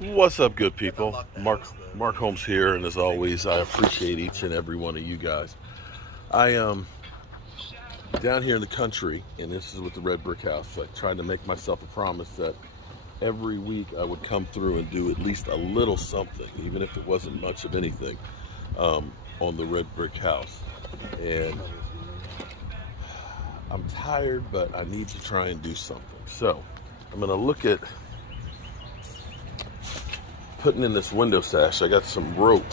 What's up, good people? Mark Holmes here, and as always, I appreciate each and every one of you guys. I am down here in the country, and this is with the red brick house. I tried to make myself a promise that every week I would come through and do at least a little something, even if it wasn't much of anything, on the red brick house. And I'm tired, but I need to try and do something. So I'm going to look at putting in this window sash. I got some rope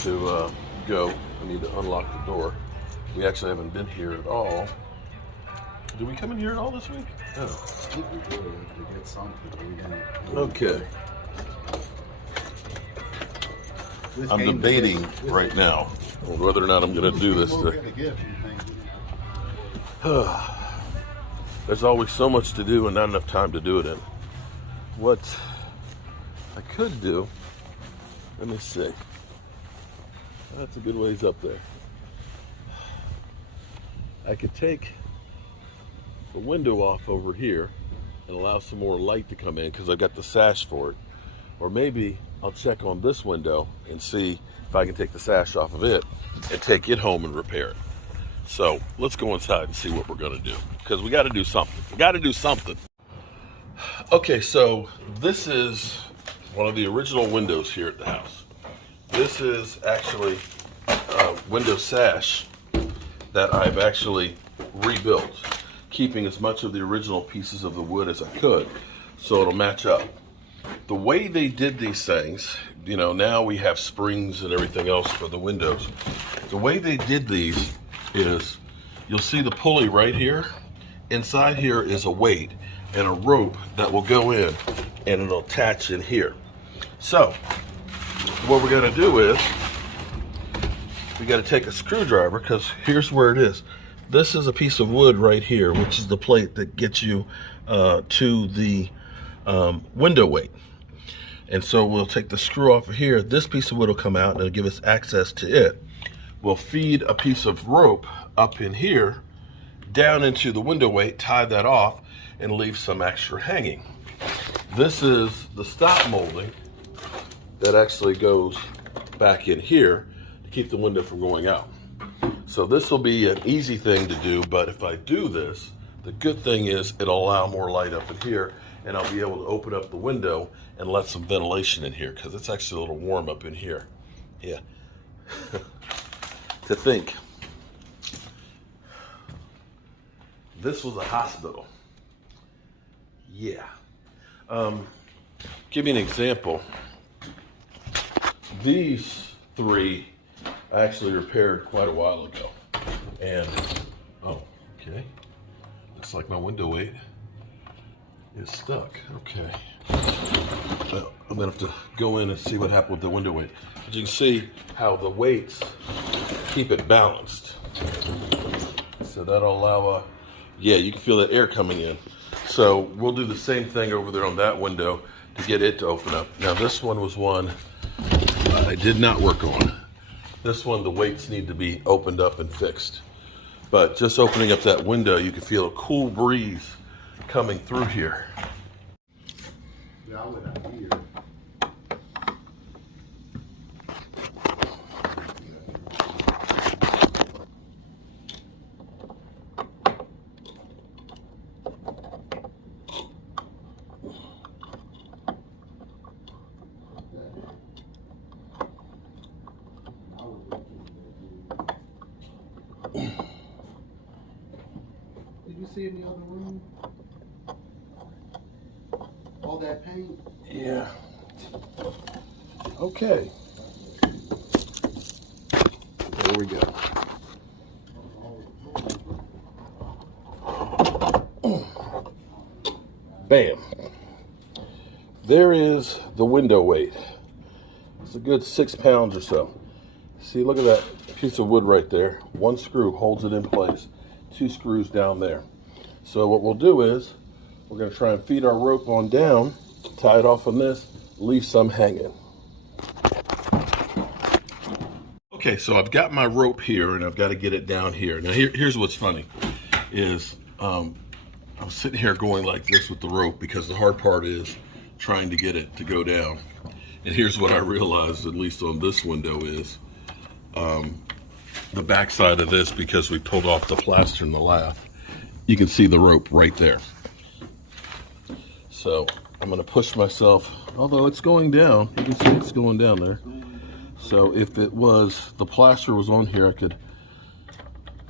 to go. I need to unlock the door. We actually haven't been here at all. Did we come in here at all this week? Oh. Okay. I'm debating right now on whether or not I'm going to do this. There's always so much to do and not enough time to do it in. What I could do, let me see. That's a good ways up there. I could take the window off over here and allow some more light to come in because I got the sash for it. Or maybe I'll check on this window and see if I can take the sash off of it and take it home and repair it. So let's go inside and see what we're gonna do, because we gotta do something. Okay, so this is one of the original windows here at the house. This is actually a window sash that I've actually rebuilt, keeping as much of the original pieces of the wood as I could so it'll match up. The way they did these things, you know, now we have springs and everything else for the windows. The way they did these is, you'll see the pulley right here. Inside here is a weight and a rope that will go in and it'll attach in here. So what we're gonna do is we gotta take a screwdriver, because here's where it is. This is a piece of wood right here, which is the plate that gets you to the window weight. And so we'll take the screw off of here. This piece of wood will come out and it'll give us access to it. We'll feed a piece of rope up in here, down into the window weight, tie that off, and leave some extra hanging. This is the stop molding that actually goes back in here to keep the window from going out. So this will be an easy thing to do, but if I do this, the good thing is it'll allow more light up in here, and I'll be able to open up the window and let some ventilation in here, because it's actually a little warm up in here. Yeah. To think, this was a hospital. Yeah. Give you an example. These three I actually repaired quite a while ago. And, oh, okay. Looks like my window weight is stuck. Okay. Well, I'm gonna have to go in and see what happened with the window weight. But you can see how the weights keep it balanced. So that'll allow yeah, you can feel that air coming in. So we'll do the same thing over there on that window to get it to open up. Now this one was one I did not work on. This one, the weights need to be opened up and fixed. But just opening up that window, you can feel a cool breeze coming through here. Yeah, I went out here. Did you see in the other room? All that paint? Yeah. Okay. There we go. Bam. There is the window weight. It's a good 6 pounds or so. See, look at that piece of wood right there. One screw holds it in place. 2 screws down there. So what we'll do is we're going to try and feed our rope on down, tie it off on this, leave some hanging. Okay, so I've got my rope here and I've got to get it down here. Now here's what's funny is I'm sitting here going like this with the rope because the hard part is trying to get it to go down. And here's what I realized, at least on this window, is the back side of this, because we pulled off the plaster and the lath, you can see the rope right there. So I'm going to push myself, although it's going down, you can see it's going down there. So if it was, the plaster was on here, I could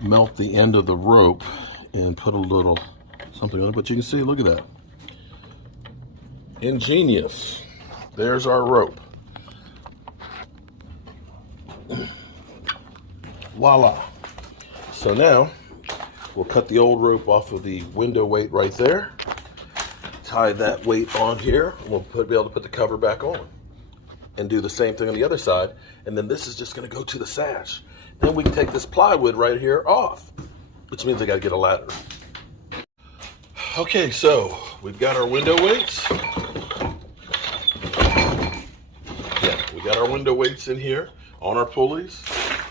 melt the end of the rope and put a little something on it. But you can see, look at that. Ingenious. There's our rope. Voila. So now we'll cut the old rope off of the window weight right there. Tie that weight on here. We'll be able to put the cover back on and do the same thing on the other side. And then this is just going to go to the sash. Then we can take this plywood right here off, which means I got to get a ladder. Okay, so we've got our window weights. Yeah, we got our window weights in here on our pulleys,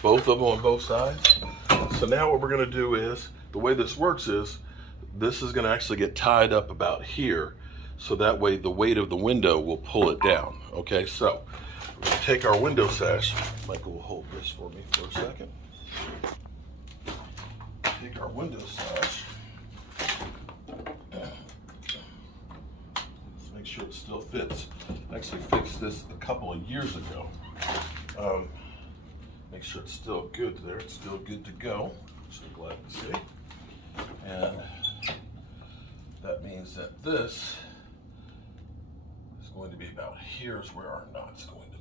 both of them on both sides. So now what we're going to do is, the way this works is, this is going to actually get tied up about here, so that way the weight of the window will pull it down. Okay, so we're going to take our window sash. Michael will hold this for me for a second. Take our window sash. Let's make sure it still fits. I actually fixed this a couple of years ago. Make sure it's still good there. It's still good to go, which I'm glad to see. And that means that this is going to be about here is where our knot's going to be.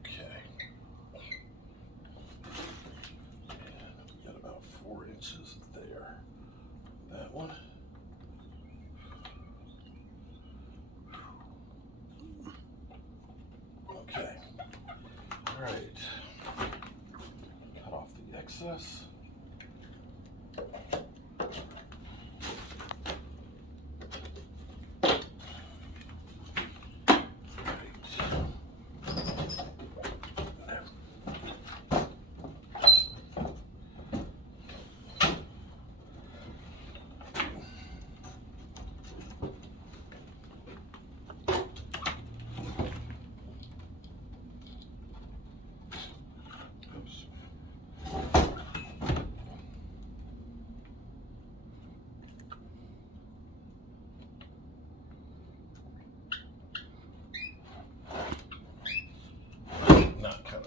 Okay. And we got about 4 inches there. That one. Okay. All right. Cut off the excess.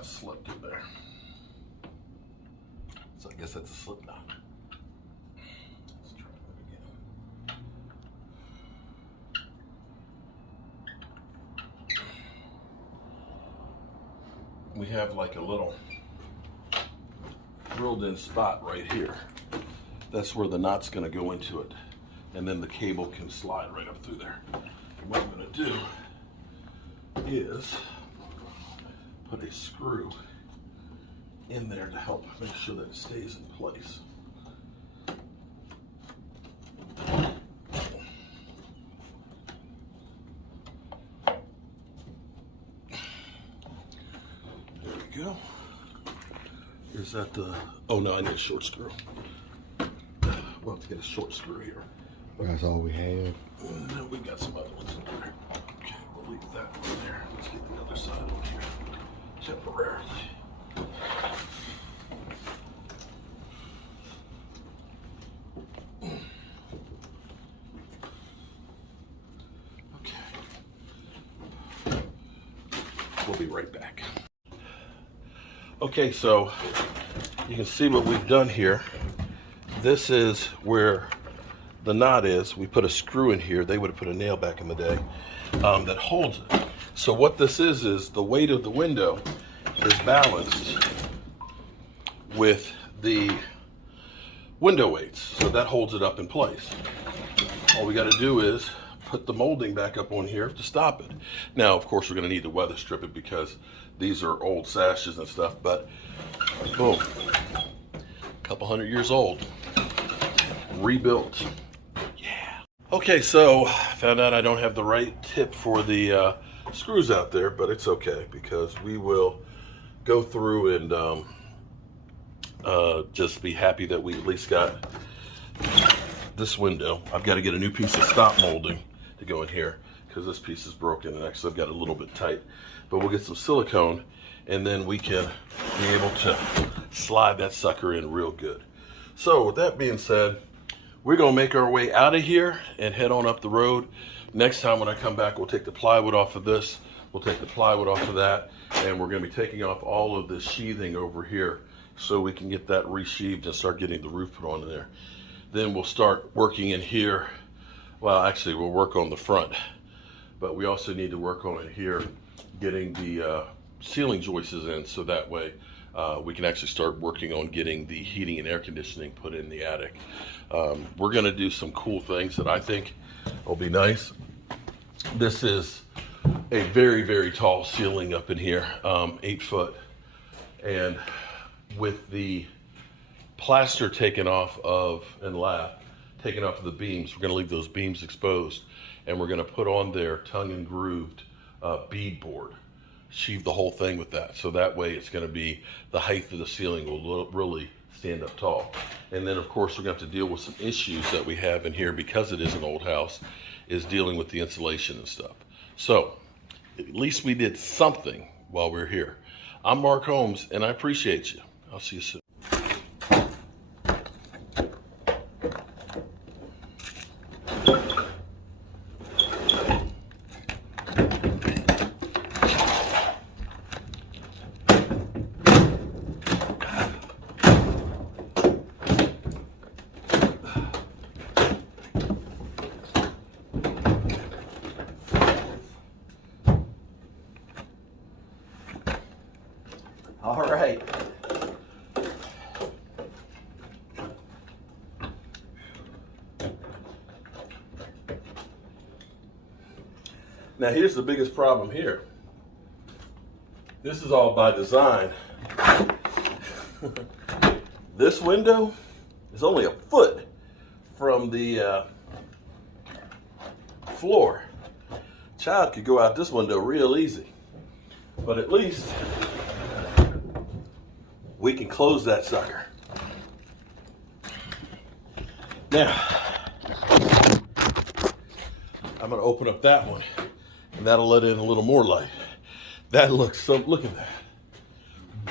Slipped in there. So I guess that's a slip knot. Let's try that again. We have like a little drilled in spot right here. That's where the knot's going to go into it. And then the cable can slide right up through there. And what I'm going to do is put a screw in there to help make sure that it stays in place. There we go. Is that the, oh no, I need a short screw. We'll have to get a short screw here. That's all we have. No, we got some other ones in there. Okay, we'll leave that one there. Let's get the other side on here temporarily. Okay. We'll be right back. Okay, so you can see what we've done here. This is where the knot is. We put a screw in here. They would have put a nail back in the day that holds it. So what this is the weight of the window is balanced with the window weights. So that holds it up in place. All we got to do is put the molding back up on here to stop it. Now, of course, we're going to need to weather strip it because these are old sashes and stuff, but boom, a couple 100 years old, rebuilt. Yeah. Okay, so found out I don't have the right tip for the screws out there, but it's okay because we will go through and just be happy that we at least got this window. I've got to get a new piece of stop molding to go in here because this piece is broken and actually I've got it a little bit tight. But we'll get some silicone and then we can be able to slide that sucker in real good. So with that being said, we're gonna make our way out of here and head on up the road. Next time when I come back, we'll take the plywood off of this, we'll take the plywood off of that, and we're gonna be taking off all of this sheathing over here so we can get that re-sheathed and start getting the roof put on there. Then we'll start working in here. Well, actually we'll work on the front, but we also need to work on it here, getting the ceiling joists in so that way we can actually start working on getting the heating and air conditioning put in the attic. We're gonna do some cool things that I think will be nice. This is a very, very tall ceiling up in here, 8 foot. And with the plaster taken off of, and lap, taken off of the beams, we're gonna leave those beams exposed and we're gonna put on there tongue and grooved bead board. Sheathe the whole thing with that. So that way it's gonna be, the height of the ceiling will really stand up tall. And then of course we're gonna have to deal with some issues that we have in here because it is an old house, is dealing with the insulation and stuff. So at least we did something while we're here. I'm Mark Holmes and I appreciate you. I'll see you soon. All right. Now here's the biggest problem here. This is all by design. This window is only a foot from the floor. Child could go out this window real easy, but at least we can close that sucker. Now, I'm gonna open up that one and that'll let in a little more light. That looks so, look at that.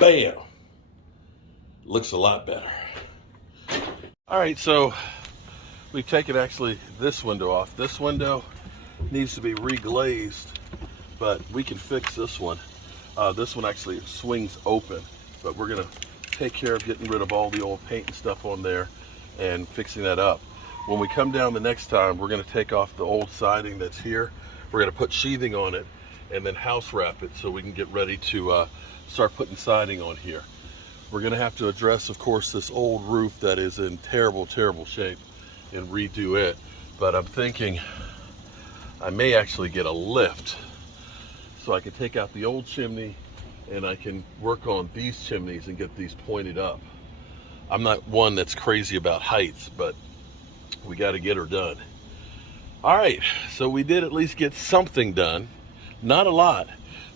Bam. Looks a lot better. All right, so we've taken actually this window off. This window needs to be reglazed, but we can fix this one. This one actually swings open, but we're gonna take care of getting rid of all the old paint and stuff on there and fixing that up. When we come down the next time, we're gonna take off the old siding that's here. We're gonna put sheathing on it and then house wrap it so we can get ready to start putting siding on here. We're gonna have to address, of course, this old roof that is in terrible, terrible shape and redo it. But I'm thinking I may actually get a lift so I can take out the old chimney and I can work on these chimneys and get these pointed up. I'm not one that's crazy about heights, but we got to get her done. All right, so we did at least get something done. Not a lot,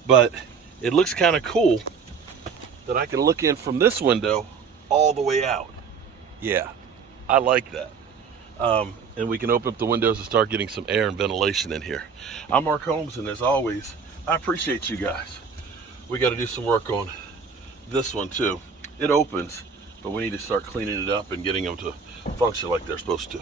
but it looks kind of cool that I can look in from this window all the way out. Yeah, I like that. And we can open up the windows and start getting some air and ventilation in here. I'm Mark Holmes, and as always, I appreciate you guys. We got to do some work on this one too. It opens, but we need to start cleaning it up and getting them to function like they're supposed to.